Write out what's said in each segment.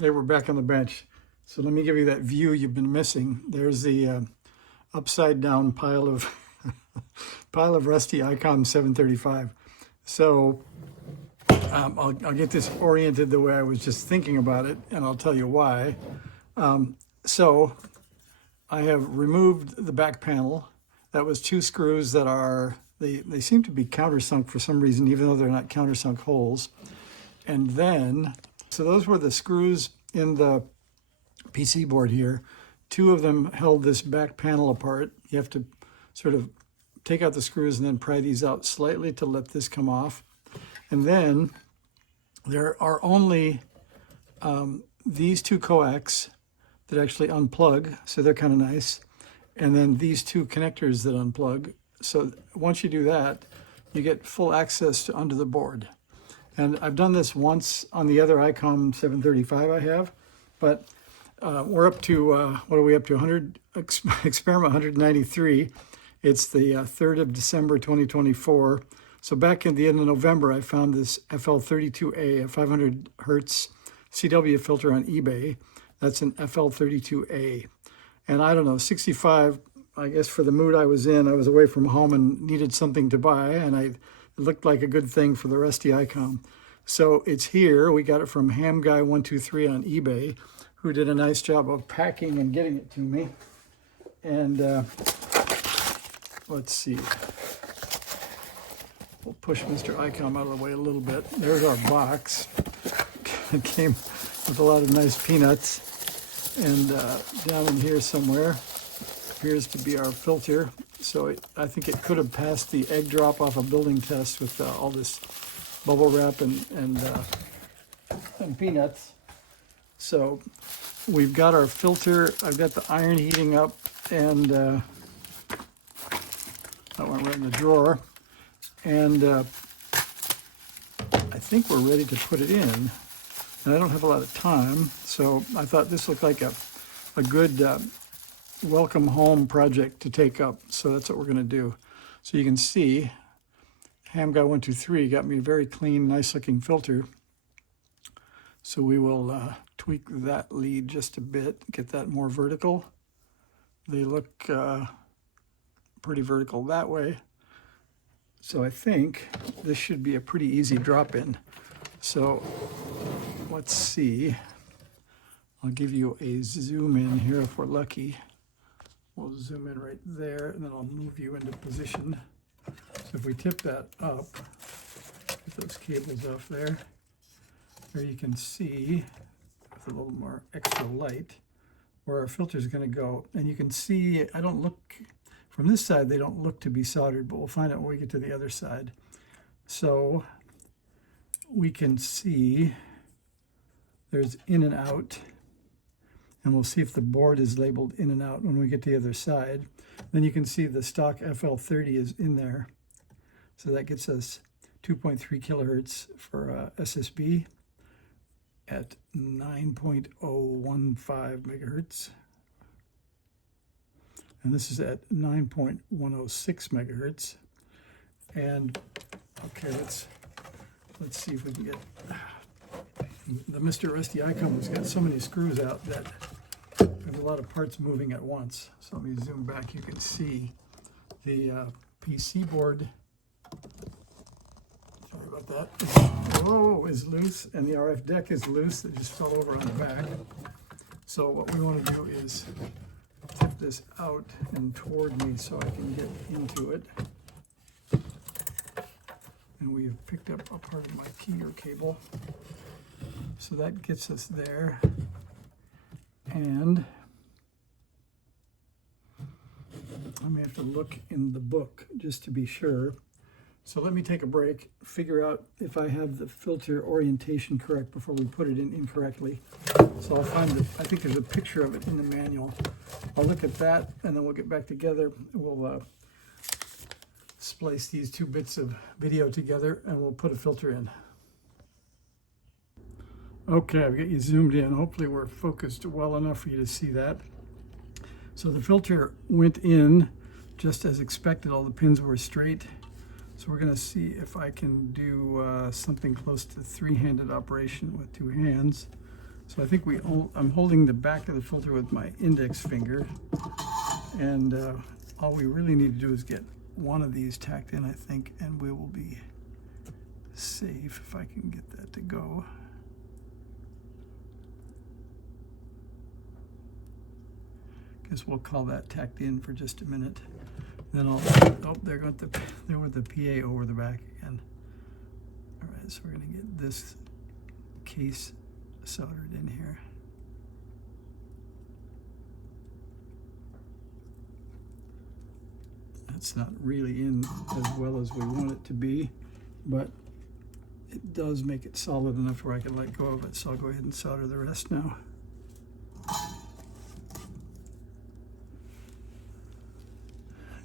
Hey, we're back on the bench. So let me give you that view you've been missing. There's the upside down pile of pile of Rusty ICOM 735. So I'll get this oriented the way I was just thinking about it, and I'll tell you why. So I have removed the back panel. That was two screws that are, they seem to be countersunk for some reason, even though they're not countersunk holes. And then, so those were the screws in the PC board here. Two of them held this back panel apart. You have to sort of take out the screws and then pry these out slightly to let this come off. And then there are only these two coax that actually unplug, so they're kind of nice. And then these two connectors that unplug. So once you do that, you get full access to under the board. And I've done this once on the other ICOM 735 I have, but we're up to, what are we up to, experiment 193. It's the 3rd of December, 2024. So back in the end of November, I found this FL32A, a 500 hertz CW filter on eBay. That's an FL32A. And I don't know, 65, I guess for the mood I was in, I was away from home and needed something to buy, and it looked like a good thing for the Rusty ICOM. So it's here. We got it from HamGuy123 on eBay, who did a nice job of packing and getting it to me. And let's see. We'll push Mr. ICOM out of the way a little bit. There's our box. It came with a lot of nice peanuts. And down in here somewhere appears to be our filter. So I think it could have passed the egg drop off a building test with all this bubble wrap and peanuts. So we've got our filter. I've got the iron heating up, and that went right in the drawer. And I think we're ready to put it in. And I don't have a lot of time, so I thought this looked like a good welcome home project to take up. So that's what we're going to do. So you can see HamGuy123 got me a very clean, nice looking filter. So we will tweak that lead just a bit, get that more vertical. They look pretty vertical that way. So I think this should be a pretty easy drop in. So let's see. I'll give you a zoom in here if we're lucky. We'll zoom in right there, and then I'll move you into position. So if we tip that up, get those cables off there, you can see with a little more extra light where our filter is going to go. And you can see, I don't look, from this side they don't look to be soldered, but we'll find out when we get to the other side. So we can see there's in and out, and we'll see if the board is labeled in and out when we get to the other side. Then you can see the stock FL30 is in there. So that gets us 2.3 kilohertz for SSB at 9.015 megahertz. And this is at 9.106 megahertz. And okay, let's see if we can get the Mr. Rusty ICOM has got so many screws out that there's a lot of parts moving at once. So let me zoom back. You can see the PC board. Sorry about that. Oh, is loose, and the RF deck is loose. It just fell over on the back. So what we want to do is tip this out and toward me so I can get into it. And we have picked up a part of my keyer cable. So that gets us there. And I may have to look in the book just to be sure. So let me take a break, figure out if I have the filter orientation correct before we put it in incorrectly. So I'll find it. I think there's a picture of it in the manual. I'll look at that, and then we'll get back together. We'll splice these two bits of video together, and we'll put a filter in. Okay, I've got you zoomed in. Hopefully we're focused well enough for you to see that. So the filter went in just as expected. All the pins were straight. So we're going to see if I can do something close to three-handed operation with two hands. So I think I'm holding the back of the filter with my index finger, and all we really need to do is get one of these tacked in, I think, and we will be safe if I can get that to go. Guess we'll call that tacked in for just a minute. Then I'll, oh, there went the PA over the back again. All right, so we're gonna get this case soldered in here. That's not really in as well as we want it to be, but it does make it solid enough where I can let go of it, so I'll go ahead and solder the rest now.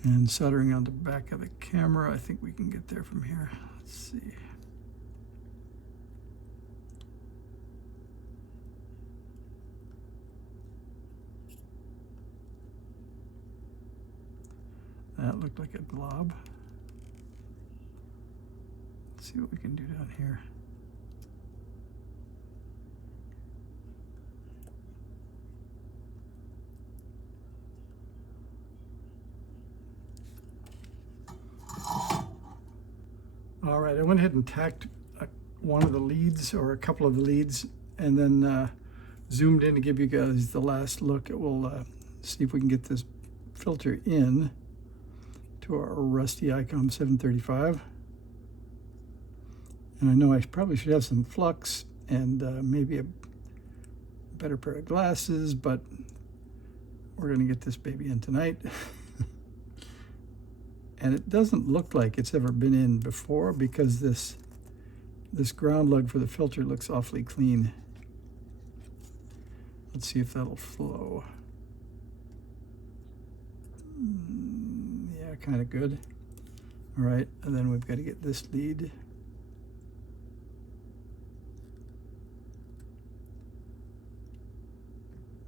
And soldering on the back of the camera, I think we can get there from here. Let's see. That looked like a blob. Let's see what we can do down here. All right, I went ahead and tacked one of the leads, or a couple of the leads, and then zoomed in to give you guys the last look. We'll see if we can get this filter in to our Rusty ICOM 735. And I know I probably should have some flux and maybe a better pair of glasses, but we're gonna get this baby in tonight. And it doesn't look like it's ever been in before, because this ground lug for the filter looks awfully clean. Let's see if that'll flow. Yeah, kind of good. All right, and then we've got to get this lead.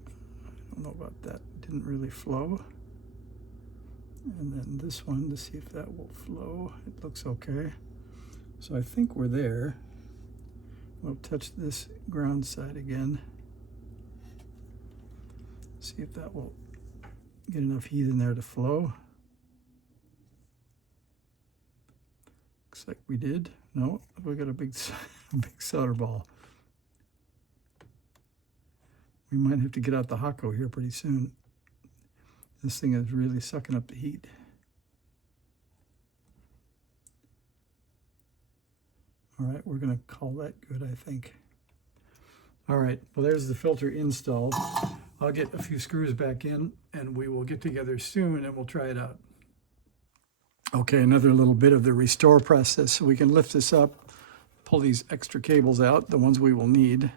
I don't know about that. Didn't really flow. And then this one to see if that will flow. It looks okay. So I think we're there. We'll touch this ground side again. See if that will get enough heat in there to flow. Looks like we did. No, we got a big solder ball. We might have to get out the Hako here pretty soon. This thing is really sucking up the heat. All right, we're gonna call that good, I think. All right, well, there's the filter installed. I'll get a few screws back in and we will get together soon and we'll try it out. Okay, another little bit of the restore process. So we can lift this up, pull these extra cables out, the ones we will need.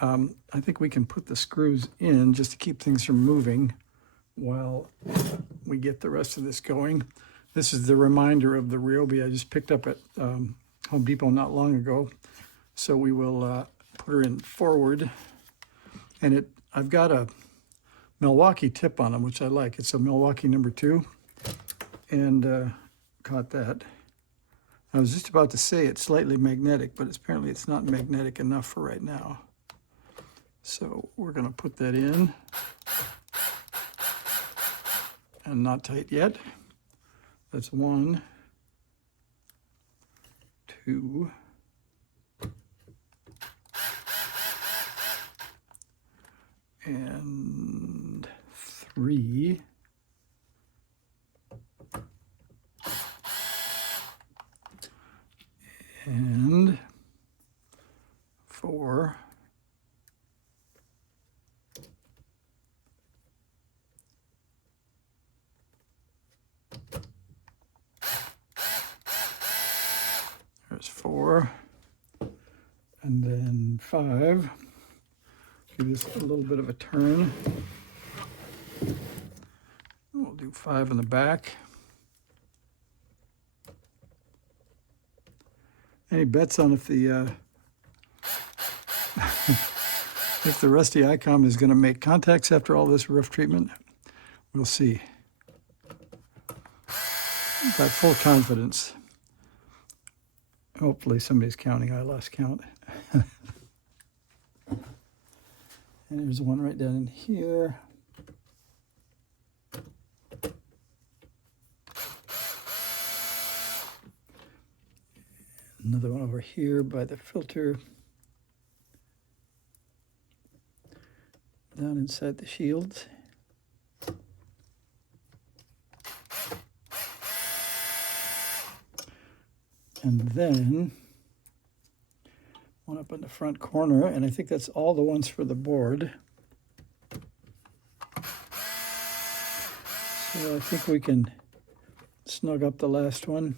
I think we can put the screws in just to keep things from moving while we get the rest of this going. This is the reminder of the Ryobi I just picked up at Home Depot not long ago. So we will put her in forward. And I've got a Milwaukee tip on them, which I like. It's a Milwaukee number 2. And caught that. I was just about to say it's slightly magnetic, but apparently it's not magnetic enough for right now. So we're gonna put that in. And not tight yet. That's 1, 2, and 3, and 4. There's 4, and then 5. Give this a little bit of a turn. We'll do 5 in the back. Any bets on if the if the Rusty ICOM is going to make contacts after all this rough treatment? We'll see. Got full confidence. Hopefully somebody's counting. I lost count. And there's one right down in here. Another one over here by the filter. Down inside the shields. And then one up in the front corner, and I think that's all the ones for the board. So I think we can snug up the last one.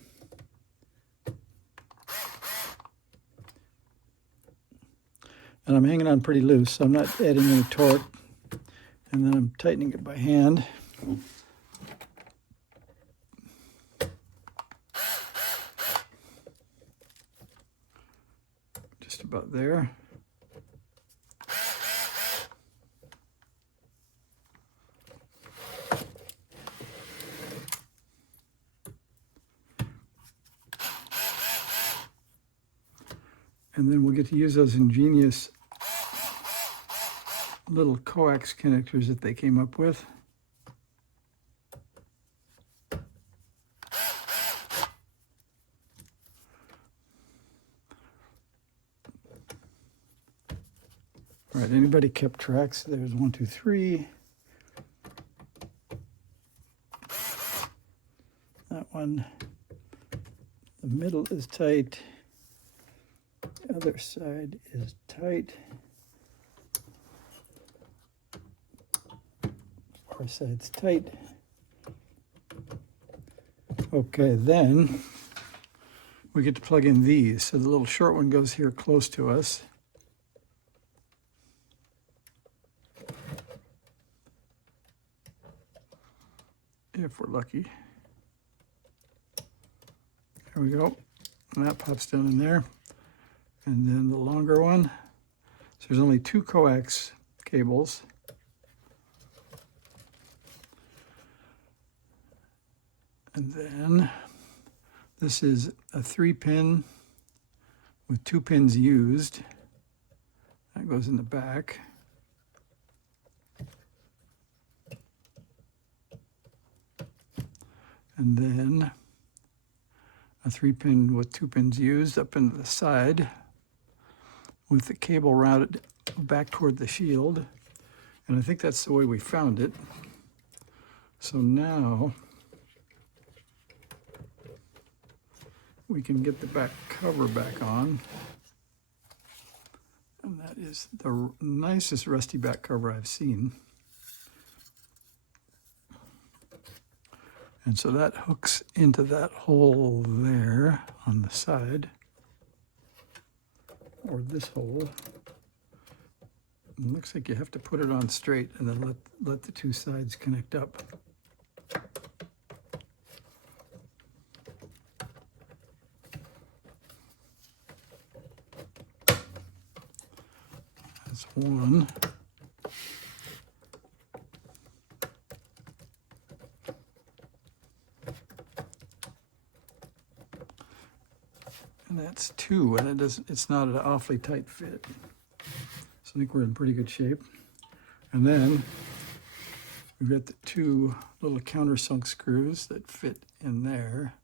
And I'm hanging on pretty loose, so I'm not adding any torque. And then I'm tightening it by hand. Just about there. And then we'll get to use those ingenious little coax connectors that they came up with. All right, anybody kept tracks? There's 1, 2, 3. That one, the middle is tight. The other side is tight. Far side's tight. Okay, then we get to plug in these. So the little short one goes here close to us. If we're lucky. There we go. And that pops down in there. And then the longer one. So there's only 2 coax cables. And then this is a 3-pin with 2 pins used. That goes in the back. And then a 3-pin with 2 pins used up into the side with the cable routed back toward the shield. And I think that's the way we found it. So now we can get the back cover back on. And that is the nicest Rusty back cover I've seen. And so that hooks into that hole there on the side, or this hole. It looks like you have to put it on straight and then let the 2 sides connect up. That's one. And that's 2, and it's not an awfully tight fit. So I think we're in pretty good shape. And then we've got the 2 little countersunk screws that fit in there.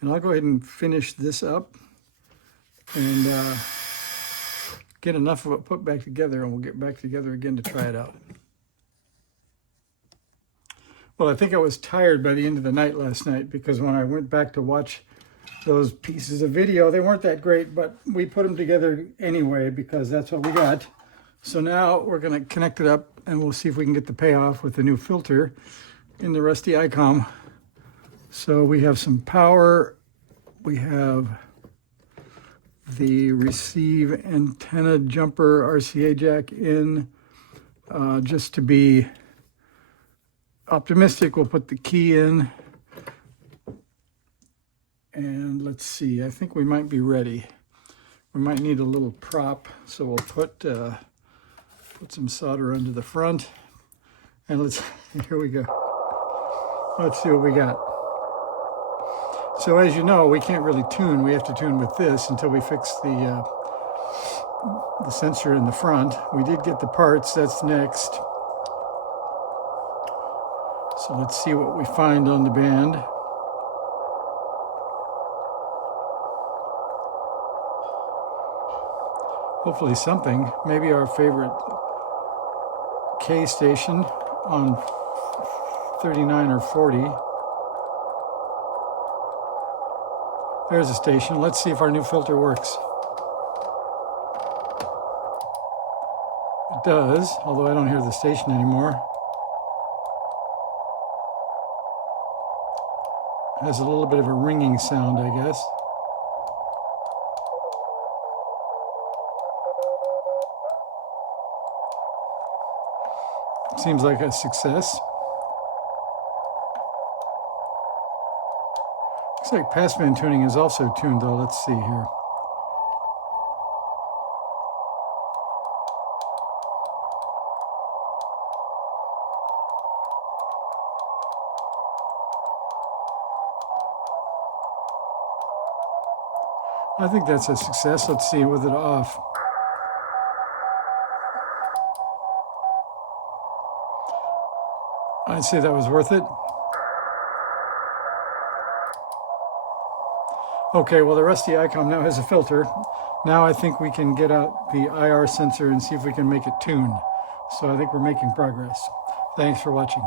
And I'll go ahead and finish this up and get enough of it put back together, and we'll get back together again to try it out. Well, I think I was tired by the end of the night last night, because when I went back to watch those pieces of video, they weren't that great, but we put them together anyway because that's what we got. So now we're going to connect it up, and we'll see if we can get the payoff with the new filter in the Rusty ICOM. So we have some power. We have the receive antenna jumper RCA jack in. Just to be optimistic, we'll put the key in. And let's see, I think we might be ready. We might need a little prop, so we'll put some solder under the front. And here we go. Let's see what we got. So as you know, we can't really tune. We have to tune with this until we fix the the sensor in the front. We did get the parts, that's next. So let's see what we find on the band. Hopefully something, maybe our favorite K station on 39 or 40. There's a station. Let's see if our new filter works. It does, although I don't hear the station anymore. It has a little bit of a ringing sound, I guess. Seems like a success. Looks like passband tuning is also tuned though. Let's see here. I think that's a success. Let's see with it off. I'd say that was worth it. Okay, well, the Rusty ICOM now has a filter. Now I think we can get out the IR sensor and see if we can make it tune. So I think we're making progress. Thanks for watching.